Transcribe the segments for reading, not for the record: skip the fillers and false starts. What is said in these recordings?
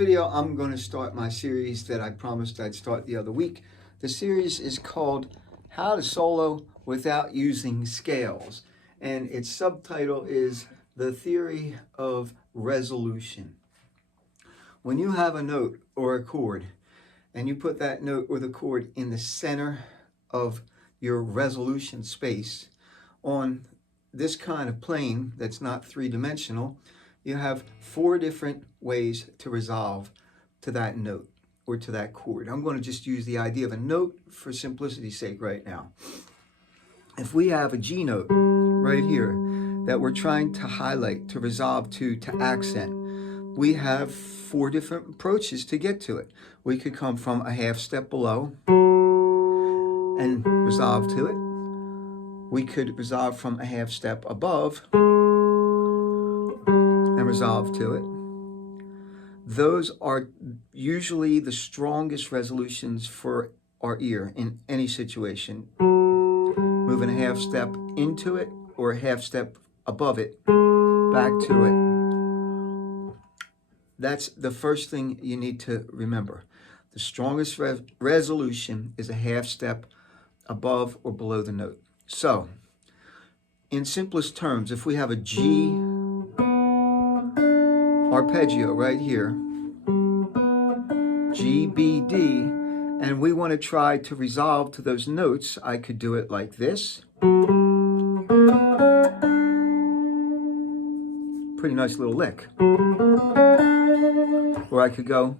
Video, I'm going to start my series that I promised I'd start the other week. The series is called How to Solo Without Using Scales, and its subtitle is The Theory of Resolution. When you have a note or a chord and you put that note or the chord in the center of your resolution space on this kind of plane that's not three-dimensional, you have 4 different ways to resolve to that note or to that chord. I'm going to just use the idea of a note for simplicity's sake right now. If we have a G note right here that we're trying to highlight, to resolve to accent, we have 4 different approaches to get to it. We could come from a half step below and resolve to it. We could resolve from a half step above and resolve to it. Those are usually the strongest resolutions for our ear in any situation. Moving a half step into it or a half step above it, back to it. That's the first thing you need to remember. The strongest resolution is a half step above or below the note. So, in simplest terms, if we have a G arpeggio right here, G, B, D, and we want to try to resolve to those notes, I could do it like this. Pretty nice little lick. Or I could go,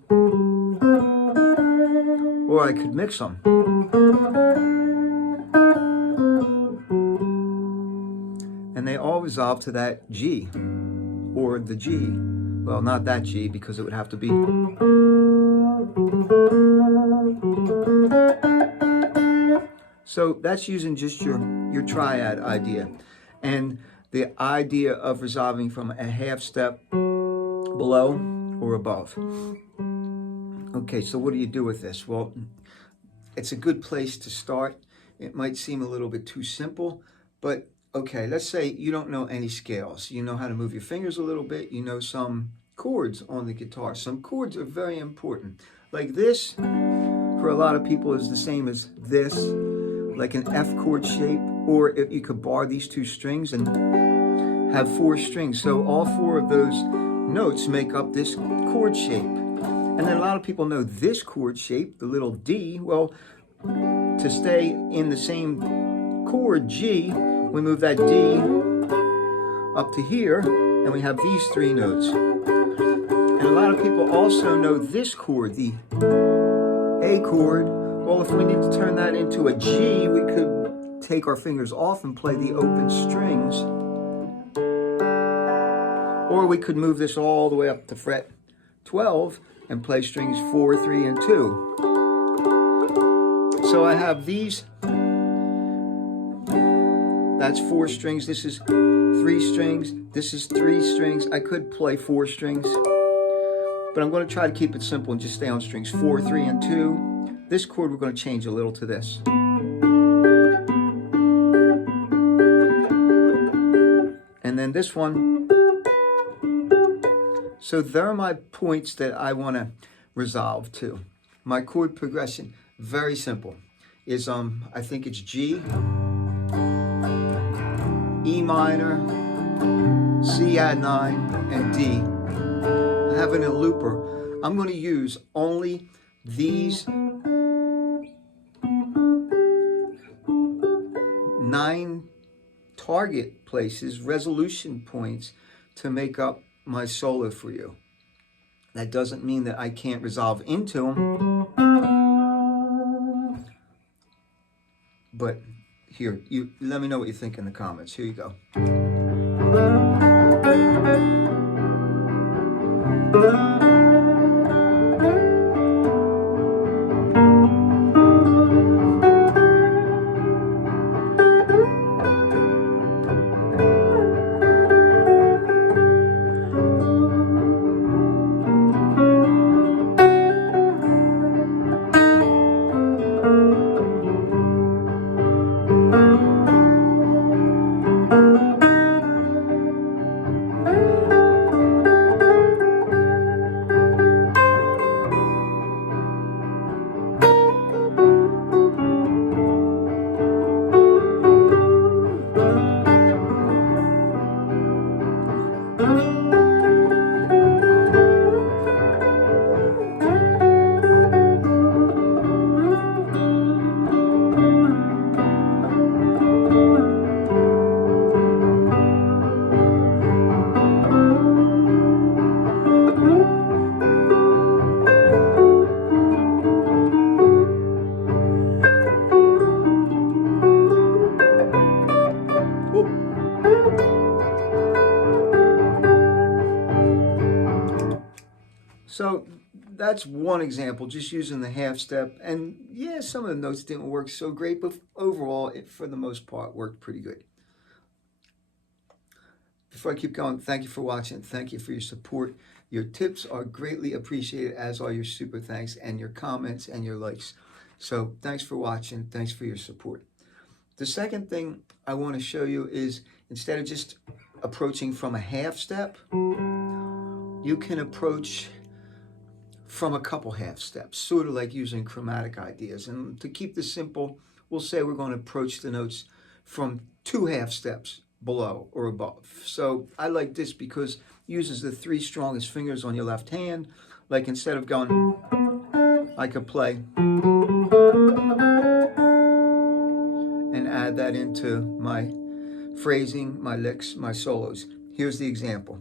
or I could mix them. And they all resolve to that G, or the G. Well, not that G, because it would have to be. So that's using just your triad idea. And the idea of resolving from a half step below or above. Okay, so what do you do with this? Well, it's a good place to start. It might seem a little bit too simple, but okay, let's say you don't know any scales. You know how to move your fingers a little bit. You know some chords on the guitar. Some chords are very important. Like this, for a lot of people, is the same as this, like an F chord shape, or if you could bar these 2 strings and have 4 strings. So all 4 of those notes make up this chord shape. And then a lot of people know this chord shape, the little D. Well, to stay in the same chord, G, we move that D up to here, and we have these 3 notes. And a lot of people also know this chord, the A chord. Well, if we need to turn that into a G, we could take our fingers off and play the open strings. Or we could move this all the way up to fret 12 and play strings 4, 3, and 2. So I have these. That's 4 strings. This is 3 strings. This is 3 strings. I could play 4 strings, but I'm going to try to keep it simple and just stay on strings 4, 3, and 2. This chord we're going to change a little to this. And then this one. So there are my points that I want to resolve to. My chord progression, very simple, is I think it's G, E minor, C add 9, and D. I have it in a looper. I'm going to use only these 9 target places, resolution points, to make up my solo for you. That doesn't mean that I can't resolve into them. But here, you let me know what you think in the comments. Here you go. that's one example, just using the half step. And yeah, some of the notes didn't work so great, but overall, it, for the most part, worked pretty good. Before I keep going, thank you for watching. Thank you for your support. Your tips are greatly appreciated, as are your super thanks and your comments and your likes. So thanks for watching. Thanks for your support. The second thing I want to show you is, instead of just approaching from a half step, you can approach from a couple half steps, sort of like using chromatic ideas. And to keep this simple, we'll say we're going to approach the notes from 2 half steps below or above. So I like this because it uses the 3 strongest fingers on your left hand. Like, instead of going, I could play and add that into my phrasing, my licks, my solos. Here's the example.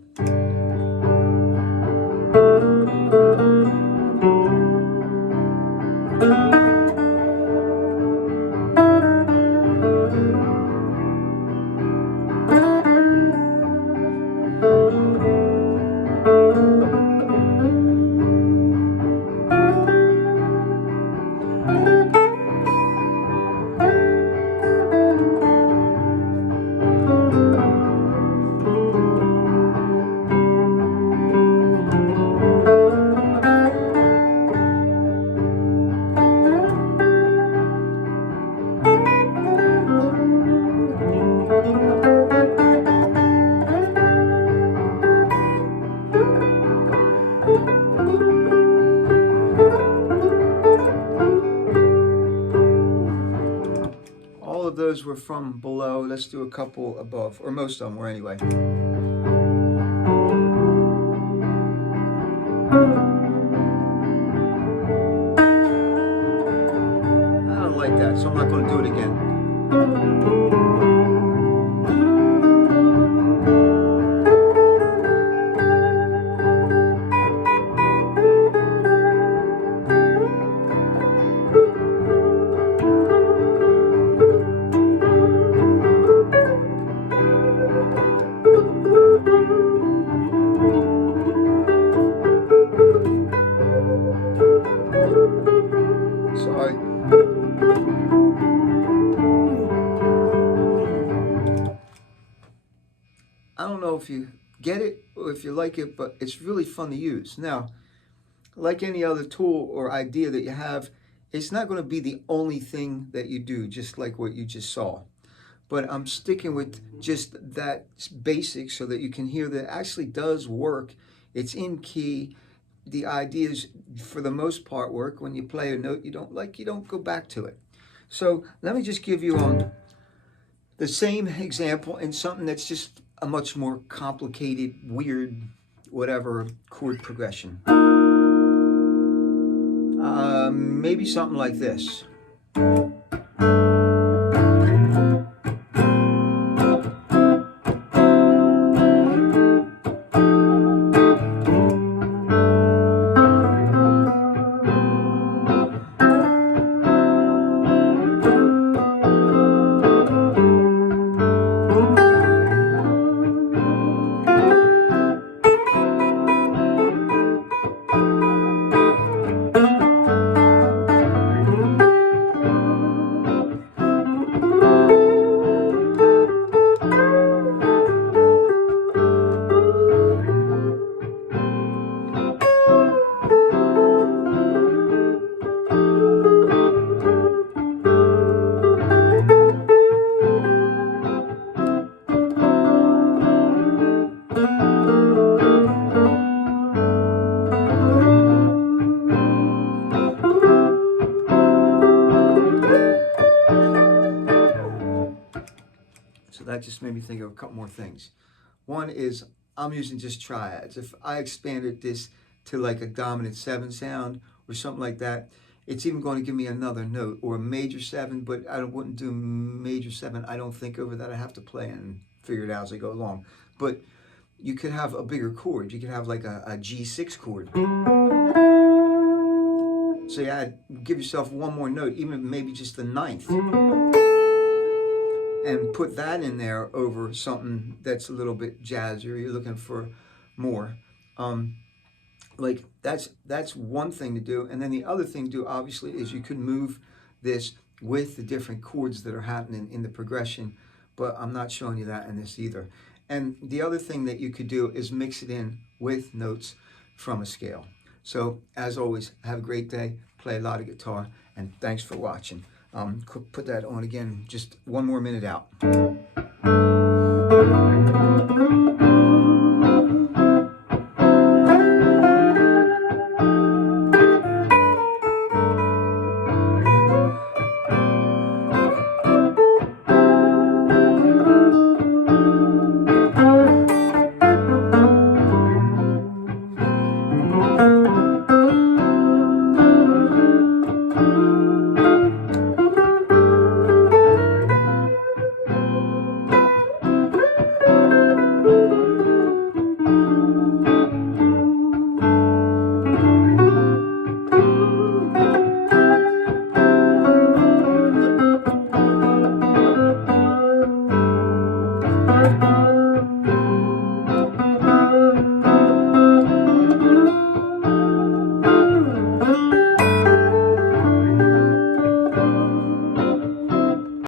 All of those were from below. Let's do a couple above, or most of them were anyway. I don't like that, so I'm not going to do it again. Sorry. I don't know if you get it or if you like it, but it's really fun to use. Now, like any other tool or idea that you have, it's not going to be the only thing that you do, just like what you just saw. But I'm sticking with just that basic so that you can hear that it actually does work. It's in key. The ideas, for the most part, work. When you play a note you don't like, you don't go back to it. So let me just give you the same example in something that's just a much more complicated, weird, whatever chord progression. Maybe something like this. So that just made me think of a couple more things. One is, I'm using just triads. If I expanded this to like a dominant 7 sound or something like that, it's even going to give me another note, or a major 7, but I wouldn't do major 7, I don't think, over that. I have to play and figure it out as I go along. But you could have a bigger chord. You could have like a G6 chord. So yeah, give yourself one more note, even maybe just the 9th. And put that in there over something that's a little bit jazzier. You're looking for more. Like that's one thing to do. And then the other thing to do, obviously, is you can move this with the different chords that are happening in the progression, but I'm not showing you that in this either. And the other thing that you could do is mix it in with notes from a scale. So as always, have a great day, play a lot of guitar, and thanks for watching. Put that on again, just one more minute out.